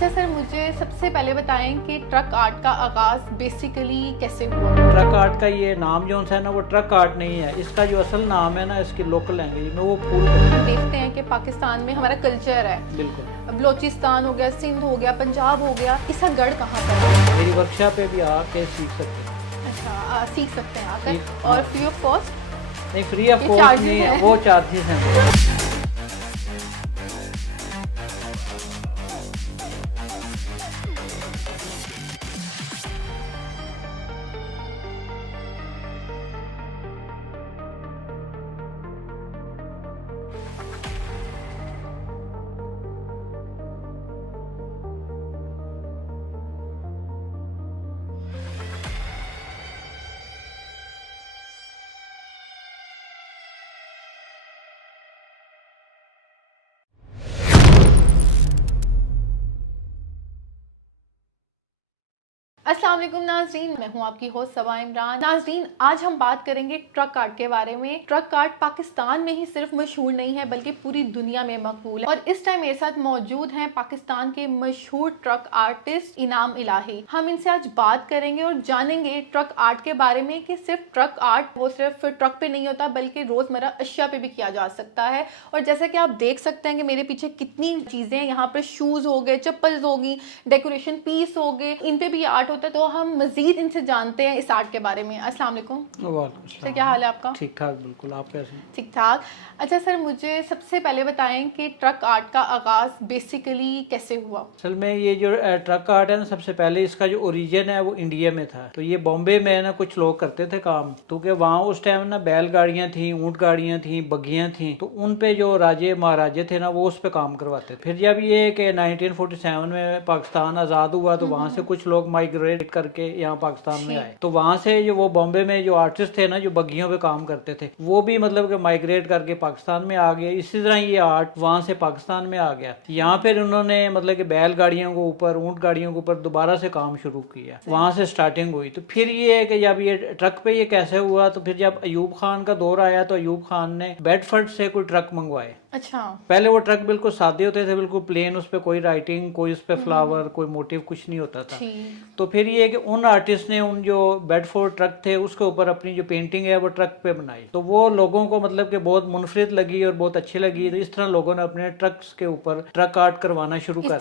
अच्छा सर, मुझे सबसे पहले बताएं कि ट्रक आर्ट का आगाज़ बेसिकली कैसे हुआ। ट्रक आर्ट का ये नाम जो है ना वो ट्रक आर्ट नहीं है। इसका जो असल नाम है ना इसकी लोकल लैंग्वेज में वो फूल पत्ती। हम देखते हैं कि पाकिस्तान में हमारा कल्चर है, बिल्कुल। बलोचिस्तान हो गया, सिंध हो गया, पंजाब हो गया, इसका गढ़ कहाँ पर है? मेरी वर्कशॉप पे भी आके सीख सकते हैं। अच्छा, सीख सकते हैं आकर। हाँ। और फ्री ऑफ कॉस्ट? नहीं, फ्री ऑफ ये कॉस्ट charges नहीं है, हैं। वो चार्जेस हैं। अस्सलाम वालेकुम नाज़रीन, मैं हूं आपकी होस्ट सबा इमरान। नाज़रीन, आज हम बात करेंगे ट्रक आर्ट के बारे में। ट्रक आर्ट पाकिस्तान में ही सिर्फ मशहूर नहीं है बल्कि पूरी दुनिया में मकबूल है। और इस टाइम मेरे साथ मौजूद हैं पाकिस्तान के मशहूर ट्रक आर्टिस्ट इनाम इलाही। हम इनसे आज बात करेंगे और जानेंगे ट्रक आर्ट के बारे में कि सिर्फ ट्रक आर्ट वो सिर्फ ट्रक पे नहीं होता बल्कि रोजमर्रा अशिया पे भी किया जा सकता है। और जैसा कि आप देख सकते हैं कि मेरे पीछे कितनी चीजें, यहाँ पर शूज हो गए, चप्पल होगी, डेकोरेशन पीस हो गए, इन पे भी आर्ट होता है। तो हम मजीद इनसे जानते हैं इस आर्ट के बारे में। अस्सलाम वालेकुम सर, क्या हाल है आपका? ठीक ठाक, बिल्कुल। आप कैसे हैं? ठीक ठाक। अच्छा सर, मुझे सबसे पहले बताएं कि ट्रक आर्ट का आगाज बेसिकली कैसे हुआ। असल में ये जो ट्रक आर्ट है ना, सबसे पहले इसका जो ओरिजिन है वो इंडिया में था। तो ये बॉम्बे में ना कुछ लोग करते थे काम, क्योंकि वहाँ उस टाइम ना बैलगाड़ियाँ थी, ऊँट गाड़ियाँ थी, बग्गियाँ थी। तो उन पे जो राजे महाराजे थे ना वो उस पे काम करवाते थे। फिर जब ये कि 1947 में पाकिस्तान आज़ाद हुआ तो वहाँ से कुछ लोग माइग्रेट करके यहाँ पाकिस्तान में आए। तो वहाँ से जो वो बॉम्बे में जो आर्टिस्ट थे ना जो बग्गियों पे काम करते थे वो भी मतलब कि माइग्रेट करके पाकिस्तान में आ गए। इसी तरह ये आर्ट वहाँ से पाकिस्तान में आ गया। यहाँ फिर उन्होंने मतलब कि बैलगाड़ियों के ऊपर, ऊँट गाड़ियों के ऊपर दोबारा से काम शुरू किया। वहाँ से स्टार्टिंग हुई। तो फिर ये है कि जब ये ट्रक पे ये कैसे हुआ, तो फिर जब अयूब खान का दौर आया तो अयूब खान ने बेडफोर्ड से कोई ट्रक मंगवाए। अच्छा। पहले वो ट्रक बिल्कुल सादे होते थे, बिल्कुल प्लेन, उस पर कोई राइटिंग, कोई उस पर फ्लावर, कोई मोटिव कुछ नहीं होता था। तो फिर ये कि उन आर्टिस्ट ने उन जो बेडफोर्ड ट्रक थे उसके ऊपर अपनी जो पेंटिंग है वो ट्रक पे बनाई। तो वो लोगों को मतलब कि बहुत मुनफरिद लगी और बहुत अच्छी लगी। तो इस तरह लोगों ने अपने ट्रक्स के ऊपर ट्रक आर्ट करवाना शुरू कर दिया।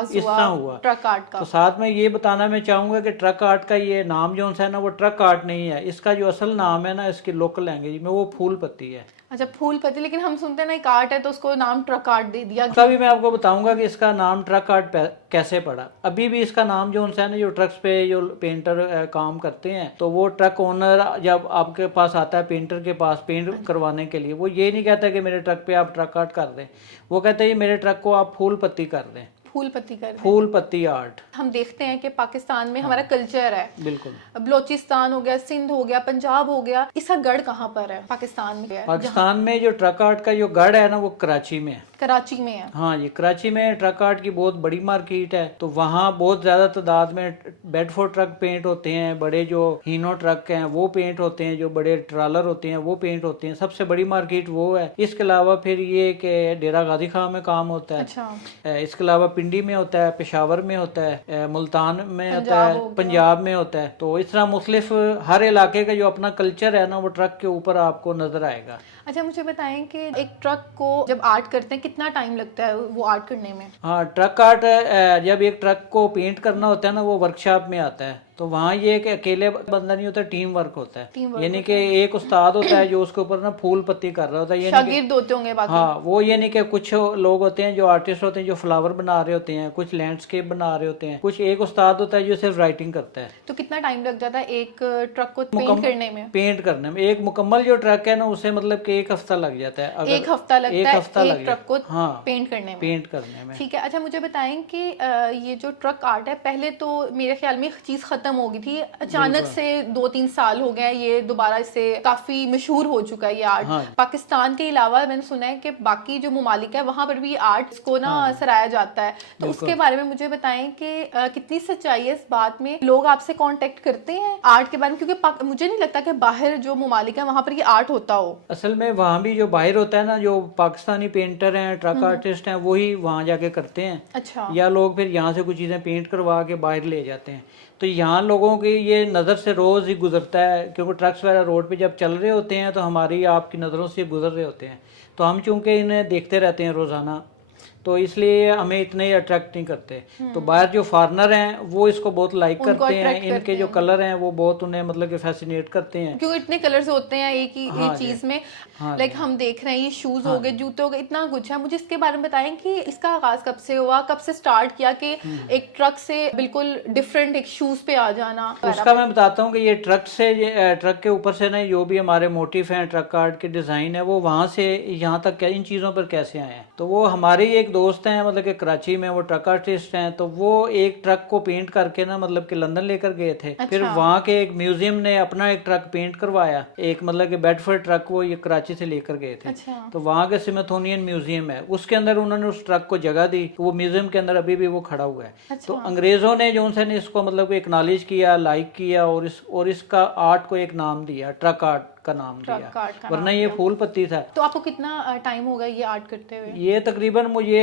इस तरह हुआ ट्रक आर्ट का। तो साथ में ये बताना मैं चाहूंगा कि ट्रक आर्ट का ये नाम जो है ना वो ट्रक आर्ट नहीं है। इसका जो असल नाम है ना इसकी लोकल लैंग्वेज में वो फूल पत्ती है। अच्छा, फूल पत्ती। लेकिन हम सुनते हैं ना एक आर्ट है तो उसको नाम ट्रक आर्ट दे दिया। तभी मैं आपको बताऊंगा कि इसका नाम ट्रक आर्ट कैसे पड़ा। अभी भी इसका नाम जो है ना, जो ट्रक्स पे जो पेंटर काम करते हैं, तो वो ट्रक ओनर जब आपके पास आता है पेंटर के पास पेंट करवाने के लिए, वो ये नहीं कहता कि मेरे ट्रक पे आप ट्रक आर्ट कर दें। वो कहते हैं मेरे ट्रक को आप फूल पत्ती कर दें। फूल पत्ती कर दें। फूल पत्ती आर्ट। हम देखते हैं कि पाकिस्तान में हमारा कल्चर है, बिल्कुल। बलोचिस्तान हो गया, सिंध हो गया, पंजाब हो गया, इसका गढ़ कहाँ पर है पाकिस्तान में? पाकिस्तान में जो ट्रक आर्ट का जो गढ़ है ना वो कराची में है। कराची में है। हाँ, ये कराची में ट्रक आर्ट की बहुत बड़ी मार्केट है। तो वहाँ बहुत ज्यादा तादाद में बेडफोर्ड ट्रक पेंट होते हैं, बड़े जो हीनो ट्रक हैं वो पेंट होते हैं, जो बड़े ट्रालर होते हैं वो पेंट होते हैं। सबसे बड़ी मार्केट वो है। इसके अलावा फिर ये कि डेरा गाजी खां में काम होता है। अच्छा। इसके अलावा पिंडी में होता है, पेशावर में होता है, मुल्तान में होता है, पंजाब में होता है। तो इस तरह मुख्तलिफ हर इलाके का जो अपना कल्चर है ना वो ट्रक के ऊपर आपको नजर आएगा। अच्छा, मुझे बताएं कि एक ट्रक को जब आर्ट करते हैं कितना टाइम लगता है वो आर्ट करने में? हाँ, ट्रक आर्ट जब एक ट्रक को पेंट करना होता है ना वो वर्कशॉप में आता है। तो वहाँ ये कि अकेले बंदा नहीं होता, टीम वर्क होता है। यानी कि एक उस्ताद होता है जो उसके ऊपर ना फूल पत्ती कर रहा होता है। शागिर्द होते होंगे बाकी। हाँ, वो ये नहीं कि कुछ लोग होते हैं जो आर्टिस्ट होते हैं जो फ्लावर बना रहे होते हैं, कुछ लैंडस्केप बना रहे होते हैं, कुछ एक उस्ताद होता है जो सिर्फ राइटिंग करता है। तो कितना टाइम लग जाता है एक ट्रक को पेंट करने में? पेंट करने में एक मुकम्मल जो ट्रक है ना उसे मतलब कि एक हफ्ता लग जाता है। एक हफ्ता लगता है एक ट्रक को हाँ, पेंट करने में। ठीक है। अच्छा, मुझे बताएं कि ये जो ट्रक आर्ट है पहले तो मेरे ख्याल में चीज खत्म खत्म हो गई थी, अचानक से 2-3 साल हो गए ये दोबारा इससे काफी मशहूर हो चुका है ये आर्ट। हाँ। पाकिस्तान के अलावा मैंने सुना है कि बाकी जो ममालिक है वहां पर भी आर्ट को ना हाँ। सराहा जाता है, तो बिल्कुल। उसके बारे में मुझे बताएं कि कितनी सच्चाई है इस बात में, लोग आपसे कांटेक्ट करते हैं आर्ट के बारे में, क्योंकि मुझे नहीं लगता कि बाहर जो ममालिक है वहां पर ये आर्ट होता हो। असल में वहाँ भी जो बाहर होता है ना, जो पाकिस्तानी पेंटर हैं, ट्रक आर्टिस्ट हैं, वही वहाँ जाके करते हैं। अच्छा। या लोग फिर यहाँ से कुछ चीज़ें पेंट करवा के बाहर ले जाते हैं। तो यहाँ लोगों की ये नज़र से रोज़ ही गुजरता है, क्योंकि ट्रक्स वगैरह रोड पे जब चल रहे होते हैं तो हमारी आपकी नज़रों से गुजर रहे होते हैं, तो हम चूंकि इन्हें देखते रहते हैं रोज़ाना, तो इसलिए हमें इतने अट्रैक्ट नहीं करते। तो बाहर जो फॉरनर हैं वो इसको बहुत लाइक उनको करते हैं, attract इनके करते जो हैं। कलर हैं वो बहुत उन्हें मतलब कि फैसिनेट करते हैं। क्योंकि इतने कलर्स होते हैं एक ही हाँ एक जी। चीज में, हाँ लाइक जी। हम देख रहे हैं ये शूज हाँ हो गए, जी। जूते हो गए, इतना कुछ है। मुझे इसके बारे में बताएं कि इसका आगाज कब से हुआ, कब से स्टार्ट किया कि एक ट्रक से बिल्कुल डिफरेंट एक शूज पे आ जाना। उसका मैं बताता हूँ कि ये ट्रक के ऊपर से ना जो भी हमारे मोटिव हैं, ट्रक आर्ट के डिज़ाइन है, वो वहाँ से यहाँ तक इन चीज़ों पर कैसे आए हैं। तो वो हमारे ही एक दोस्त हैं, मतलब कि कराची में, वो ट्रक आर्टिस्ट हैं, तो वो एक ट्रक को पेंट करके ना मतलब कि लंदन लेकर गए थे। अच्छा। फिर वहाँ के एक म्यूजियम ने अपना एक ट्रक पेंट करवाया, एक मतलब कि बेडफोर्ड ट्रक वो ये कराची से लेकर गए थे। अच्छा। तो वहाँ के स्मिथसोनियन म्यूजियम है, उसके अंदर उन्होंने उस ट्रक को जगह दी, वो म्यूजियम के अंदर अभी भी वो खड़ा हुआ है। अच्छा। तो अंग्रेजों ने जो उनसे इसको मतलब कि एक्नॉलेज किया, लाइक किया, और इसका आर्ट को एक नाम दिया, ट्रक आर्ट का नाम दिया, वरना ये फूल पत्ती था। तो आपको कितना टाइम हो गया ये आर्ट करते हुए? ये तकरीबन मुझे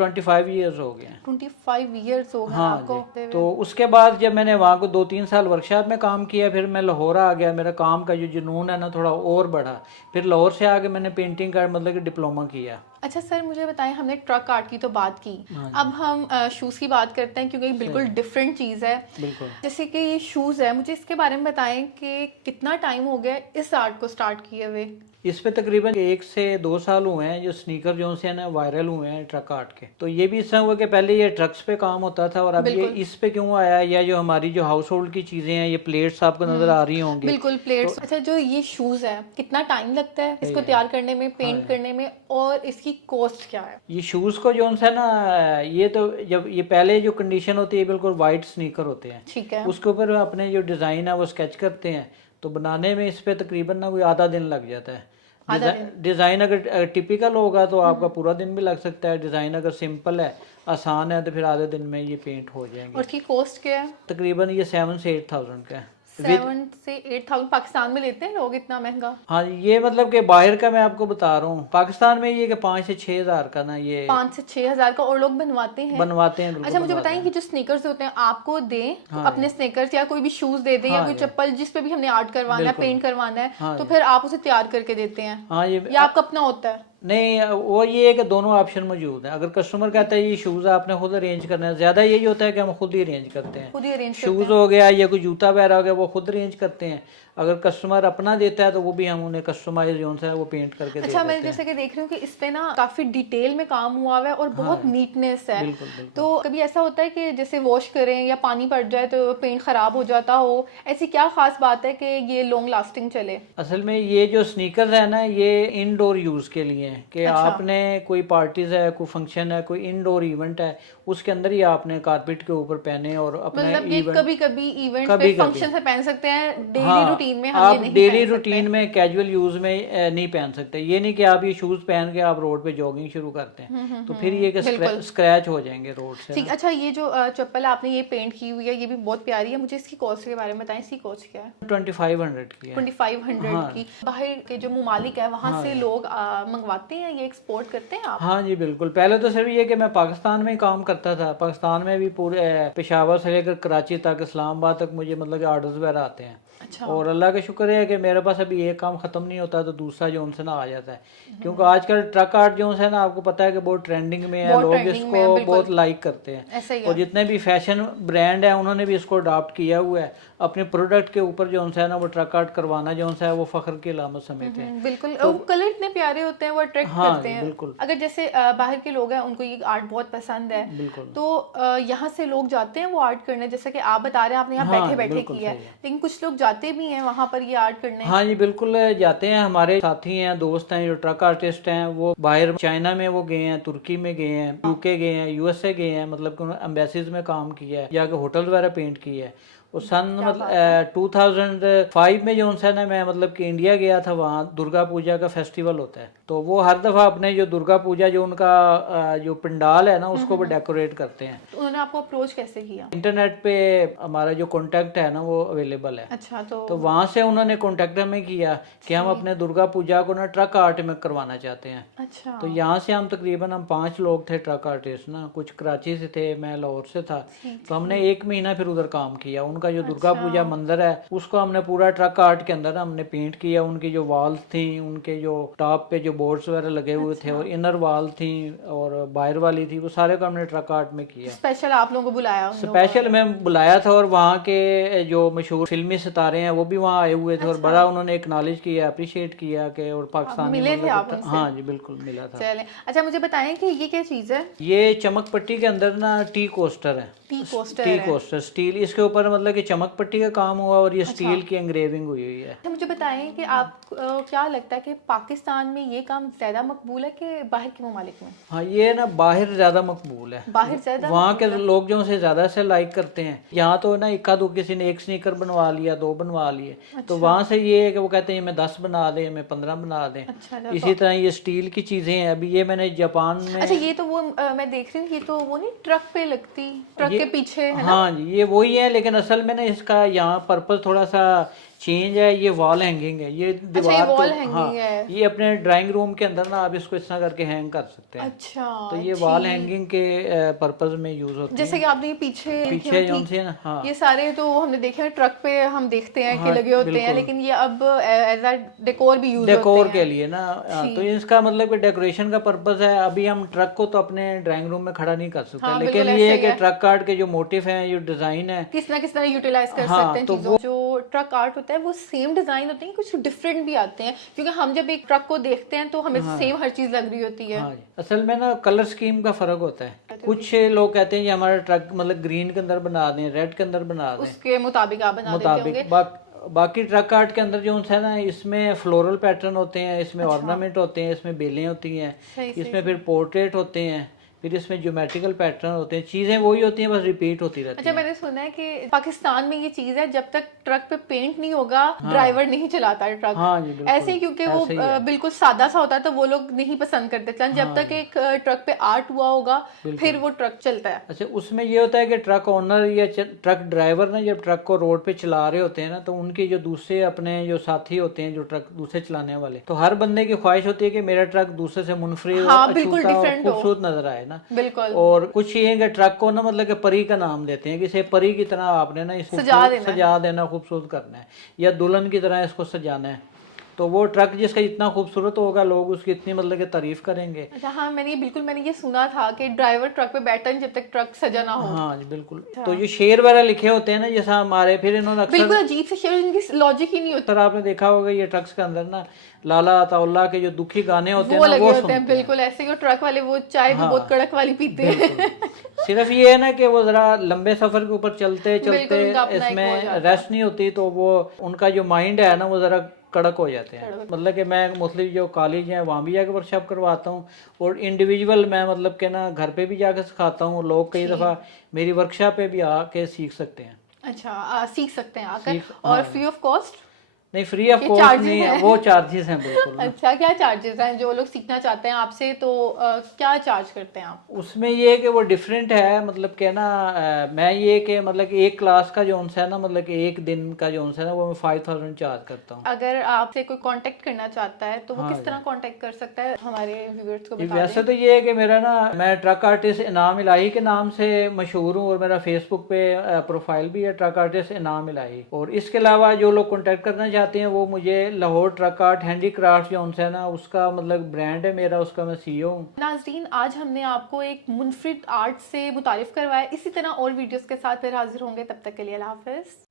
25 ईयर्स हो गए। 25 ईयर्स हो गए हाँ आपको? जी। तो उसके बाद जब मैंने वहाँ को 2-3 साल वर्कशॉप में काम किया, फिर मैं लाहौर आ गया, मेरा काम का जो जुनून है ना थोड़ा और बढ़ा। फिर लाहौर से आके मैंने पेंटिंग का मतलब कि डिप्लोमा किया। अच्छा सर, मुझे बताएं, हमने ट्रक आर्ट की तो बात की, अब हम शूज़ की बात करते हैं, क्योंकि बिल्कुल डिफरेंट चीज़ है। बिल्कुल। जैसे कि ये शूज़ है, मुझे इसके बारे में बताएं कि कितना टाइम हो गया इस आर्ट को स्टार्ट किए हुए? इस पे तकरीबन 1 से 2 साल हुए हैं, जो स्नीकर जो से ना वायरल हुए हैं ट्रक आर्ट के। तो ये भी इस तरह हुआ कि पहले ये ट्रक्स पे काम होता था, और अब ये इस पे क्यों आया, या जो हमारी जो हाउस होल्ड की चीजें हैं, ये प्लेट्स आपको नजर आ रही होंगी। बिल्कुल प्लेट्स। अच्छा, जो ये शूज है कितना टाइम लगता है इसको तैयार करने में, पेंट करने में, और इसकी कॉस्ट क्या है? ये शूज को जो है ना, ये तो जब ये पहले जो कंडीशन होती है बिल्कुल वाइट स्नीकर होते हैं, ठीक है। उसके ऊपर अपने जो डिजाइन है वो स्केच करते हैं। तो बनाने में इस पे तकरीबन ना कोई आधा दिन लग जाता है। डिज़ाइन अगर टिपिकल होगा तो आपका पूरा दिन भी लग सकता है। डिज़ाइन अगर सिंपल है, आसान है, तो फिर आधे दिन में ये पेंट हो जाएंगे। और इसकी कॉस्ट क्या है? तकरीबन ये 7 से 8,000 का है। 7 से 8,000 पाकिस्तान में लेते हैं लोग इतना महंगा? हाँ, ये मतलब कि बाहर का मैं आपको बता रहा हूँ, पाकिस्तान में ये कि 5 से 6 हज़ार का ना, ये 5 से 6 हज़ार का, और लोग बनवाते हैं? अच्छा, मुझे बताएं कि जो स्नीकर्स होते हैं आपको दें, तो अपने स्नीकर्स या कोई भी शूज दे दें, या कोई चप्पल जिस पे भी हमने आर्ट करवाना है, पेंट करवाना है, तो फिर आप उसे तैयार करके देते हैं? हाँ, या आपका अपना होता है? नहीं, वो ये है कि दोनों ऑप्शन मौजूद है। अगर कस्टमर कहता है ये शूज़ आपने खुद अरेंज करना है, ज़्यादा यही होता है कि हम खुद ही अरेंज करते हैं। खुद ही अरेंज शूज़ हो गया या कोई जूता वगैरह हो गया, वो खुद अरेंज करते हैं। अगर कस्टमर अपना देता है तो वो भी हम उन्हें कस्टमाइज जो है वो पेंट करके अच्छा, मैं जैसे कि देख रही हूँ कि इस पे ना काफी डिटेल में काम हुआ हुआ है और बहुत नीटनेस है। बिल्कुल, बिल्कुल। तो कभी ऐसा होता है कि जैसे वॉश करें या पानी पड़ जाए तो पेंट खराब हो जाता हो, ऐसी क्या खास बात है कि ये लॉन्ग लास्टिंग चले? असल में ये जो स्नीकर्स है ना, ये इनडोर यूज के लिए है कि आपने कोई पार्टीज है, कोई फंक्शन है, कोई इनडोर इवेंट है, उसके अंदर ही आपने कारपेट के ऊपर पहने, और अपने मतलब ये कभी कभी इवेंट पे फंक्शन से पहन सकते हैं, डेली रूटीन में हम ये नहीं डेली रूटीन में कैजुअल यूज में नहीं पहन सकते। ये नहीं कि आप ये शूज पहन के आप रोड पे जॉगिंग शुरू करते हैं, तो फिर ये स्क्रैच हो जाएंगे रोड से। ठीक। अच्छा, ये जो चप्पल आपने ये पेंट की हुई है, ये भी बहुत प्यारी है। मुझे इसकी कॉस्ट के बारे में बताएं, इसकी कॉस्ट क्या है? 2500 की है। 2500 की। बाहर के जो ममालिक है वहाँ से लोग मंगवाते हैं, ये एक्सपोर्ट करते हैं आप? हाँ जी, बिल्कुल। पहले तो सिर्फ ये कि मैं पाकिस्तान में ही काम करता था। पाकिस्तान में भी पूरे पेशावर से लेकर कराची तक, इस्लामाबाद तक मुझे मतलब ऑर्डर्स वगैरह आते हैं। अच्छा। और अल्लाह का शुक्र है कि मेरे पास अभी एक काम खत्म नहीं होता तो दूसरा जो उनसे ना आ जाता है, क्योंकि आजकल ट्रक आर्ट जो है ना, आपको पता है कि बहुत ट्रेंडिंग में है, लोग इसको बहुत लाइक करते हैं। और जितने भी फैशन ब्रांड है उन्होंने भी इसको अडॉप्ट किया हुआ है अपने प्रोडक्ट के ऊपर। जो है ना वो ट्रक आर्ट करवाना जो है वो फख्र की अलामत समझते हैं। बिल्कुल। कलर इतने प्यारे होते हैं, वो अट्रैक्ट करते हैं। बिल्कुल। अगर जैसे बाहर के लोग हैं, उनको ये आर्ट बहुत पसंद है, तो यहाँ से लोग जाते हैं वो आर्ट करने, जैसे कि आप बता रहे हैं आपने यहाँ बैठे बैठे किया है, लेकिन कुछ लोग जाते भी हैं वहाँ पर ये आर्ट करने? हाँ जी, बिल्कुल जाते हैं। हमारे साथी हैं, दोस्त हैं जो ट्रक आर्टिस्ट हैं, वो बाहर चाइना में वो गए हैं, तुर्की में गए हैं, यूके गए हैं, यूएसए गए हैं, मतलब कि एम्बेसीज में काम किया है, जाके होटल वगैरह पेंट किया है। वो सन क्या मतलब 2005 में जो है ना मैं मतलब कि इंडिया गया था, वहाँ दुर्गा पूजा का फेस्टिवल होता है, तो वो हर दफ़ा अपने जो दुर्गा पूजा जो उनका जो पंडाल है ना उसको वो डेकोरेट करते हैं। तो उन्होंने आपको अप्रोच कैसे किया? इंटरनेट पे हमारा जो कॉन्टैक्ट है ना वो अवेलेबल है, अच्छा, तो वहाँ से उन्होंने कॉन्टैक्ट हमें किया कि हम अपने दुर्गा पूजा को ना ट्रक आर्ट में करवाना चाहते हैं। अच्छा, तो यहाँ से हम तकरीबन 5 लोग थे ट्रक आर्टिस्ट ना, कुछ कराची से थे, मैं लाहौर से था। तो हमने 1 महीना फिर उधर काम किया। उनका जो दुर्गा पूजा मंदिर है उसको हमने पूरा ट्रक आर्ट के अंदर हमने पेंट किया। उनकी जो वॉल्स थी, उनके जो टॉप पे जो बोर्ड्स वगैरह लगे हुए थे और इनर वॉल थी और बाहर वाली थी, वो सारे को हमने ट्रक आर्ट में किया। स्पेशल आप लोगों को बुलाया? स्पेशल में बुलाया था, और वहाँ के जो मशहूर फिल्मी सितारे हैं वो भी वहाँ आए हुए थे और बड़ा उन्होंने एक्नॉलेज किया, अप्रिशिएट किया कि और पाकिस्तानी मिले थे आप उनसे? हाँ जी बिल्कुल मिला था। चलें, अच्छा मुझे बताएं कि ये क्या चीज़ है? ये चमक पट्टी के अंदर ना टी कोस्टर है। टी कोस्टर टी है। कोस्टर स्टील, इसके ऊपर मतलब कि चमक पट्टी का काम हुआ और ये स्टील की एंग्रेविंग हुई हुई है। अच्छा मुझे बताएं कि आप क्या लगता है कि पाकिस्तान में ये काम ज्यादा मकबूल है कि बाहर के ममालिक में? हाँ, ये ना बाहर ज्यादा मकबूल है। बाहर ज्यादा वहाँ के लोग जो से ज्यादा से लाइक करते हैं। यहाँ तो ना इक्का दो किसी ने 1 स्नीकर बनवा लिया, 2 बनवा लिए। तो वहाँ से ये है कि वो कहते हैं मैं 10 बना दें, मैं 15 बना दें। अच्छा, इसी तरह ये स्टील की चीजें हैं। अभी ये मैंने जापान में, अच्छा ये तो वो मैं देख रही हूँ, ये तो वो नहीं ट्रक पे लगती, ट्रक के पीछे है ना? हाँ जी ये वही है, लेकिन असल में ना इसका यहाँ पर्पस थोड़ा सा चेंज है। ये वॉल हैंगिंग है, ये दीवार ये वॉल तो हैंगिंग हाँ है। ये अपने ड्राइंग रूम के अंदर ना आप इसको इस तरह करके हैंग कर सकते हैं। अच्छा, तो ये वॉल हैंगिंग के पर्पस में यूज होती है। जैसे कि आपने ये पीछे जो से ना हाँ ये सारे तो हमने देखे हैं ट्रक पे, हम देखते हैं कि लगे होते हैं, लेकिन ये अब एज अ डेकोर भी यूज डेकोर के लिए ना। तो इसका मतलब कि डेकोरेशन का पर्पस है। अभी हम ट्रक को तो अपने ड्राइंग रूम में खड़ा नहीं कर सकते, लेकिन ये है कि ट्रक आर्ट के जो मोटिव हैं, जो डिजाइन है, किस ना किस तरह यूटिलाइज कर सकते हैं चीजों। जो ट्रक आर्ट होता है वो सेम डिजाइन होते हैं, कुछ डिफरेंट भी आते हैं, क्योंकि हम जब एक ट्रक को देखते हैं तो हमें सेम हर चीज लग रही होती है। हाँ, असल में ना कलर स्कीम का फर्क होता है। कुछ लोग कहते हैं कि हमारा ट्रक मतलब ग्रीन के अंदर बना दें, रेड के अंदर बना दें, उसके मुताबिक आप बना देते होंगे। बाकी ट्रक आर्ट के अंदर जो है ना, इसमें फ्लोरल पैटर्न होते हैं, इसमें ऑर्नामेंट होते हैं, इसमें बेलें होती हैं, इसमें फिर पोर्ट्रेट होते हैं, फिर इसमें ज्योमेट्रिकल पैटर्न होते हैं। चीजें वही होती हैं, बस रिपीट होती रहती अच्छा, मैंने सुना है कि पाकिस्तान में ये चीज है, जब तक ट्रक पे पेंट नहीं होगा ड्राइवर नहीं चलाता है ट्रक। हाँ जी बिल्कुल, ऐसे क्योंकि वो बिल्कुल सादा सा होता है तो वो लोग नहीं पसंद करते। जब तक एक ट्रक पे आर्ट हुआ होगा फिर वो ट्रक चलता है। अच्छा, उसमें ये होता है कि ट्रक ओनर या ट्रक ड्राइवर ना जब ट्रक को रोड पे चला रहे होते हैं ना, तो उनके जो दूसरे अपने जो साथी होते हैं, जो ट्रक दूसरे चलाने वाले, तो हर बंदे की ख्वाहिश होती है कि मेरा ट्रक दूसरे से मुनफरिद और खूबसूरत नजर आए ना। बिल्कुल। और कुछ ये है कि ट्रक को ना मतलब कि परी का नाम देते हैं, कि इसे परी की तरह आपने ना इसको सजा देना, खूबसूरत करना है, या दुल्हन की तरह इसको सजाना है। तो वो ट्रक जिसका जितना खूबसूरत होगा लोग उसकी इतनी मतलब कि तारीफ करेंगे। अच्छा हाँ, मैंने ये सुना था कि ड्राइवर ट्रक पे बैठा है जब तक ट्रक सजा ना हो। हाँ जी बिल्कुल। तो जो शेर वगैरह लिखे होते हैं ना, जैसा हमारे, फिर इन्होंने बिल्कुल अजीब से शेर, इनकी लॉजिक ही नहीं होता। सर आपने देखा होगा ये ट्रक्स के अंदर ना लाला अताउल्ला के जो दुखी गाने होते हैं वो ना, लगे होते हैं। बिल्कुल ऐसे ही ट्रक वाले वो चाय भी बहुत कड़क वाली पीते हैं। सिर्फ ये है ना कि वो जरा लंबे सफर के ऊपर चलते चलते इसमें रेस्ट नहीं होती, तो वो उनका जो माइंड है ना वो जरा कड़क हो जाते हैं। मतलब कि मैं मोस्टली जो कॉलेज हैं वहाँ भी जाकर वर्कशॉप करवाता हूँ, और इंडिविजुअल मैं मतलब कि ना घर पे भी जाकर सिखाता हूँ। लोग कई दफ़ा मेरी वर्कशॉप पे भी आके सीख सकते हैं। अच्छा, सीख सकते हैं आकर, और फ्री ऑफ कॉस्ट? नहीं, फ्री ऑफ कॉस्ट नहीं है, वो चार्जेस हैं बिल्कुल। अच्छा, क्या चार्जेस हैं? जो लोग सीखना चाहते हैं आपसे तो क्या चार्ज करते हैं आप? उसमें ये है कि वो डिफरेंट है। मतलब कि ना मैं ये कि मतलब कि एक क्लास का जो है ना, मतलब कि एक दिन का जो है ना, वो मैं 5000 चार्ज करता हूँ। अगर आपसे कोई कांटेक्ट करना चाहता है तो वो किस तरह कांटेक्ट कर सकता है? हमारे व्यूअर्स को बता दें। वैसे तो ये है कि मेरा ना, मैं ट्रक आर्टिस्ट इनाम इलाही के नाम से मशहूर हूँ, और मेरा फेसबुक पे प्रोफाइल भी है ट्रक आर्टिस्ट इनाम इलाही। और इसके अलावा जो लोग कॉन्टेक्ट करना चाहते हैं वो मुझे लाहौर ट्रक आर्ट हैंडीक्राफ्ट जो है ना, उसका मतलब ब्रांड है मेरा, उसका मैं CEO हूँ। नाज़रीन, आज हमने आपको एक मुनफरिद आर्ट से मुतारिफ करवाया। इसी तरह और वीडियोस के साथ फिर हाजिर होंगे। तब तक के लिए अल्लाह हाफिज़।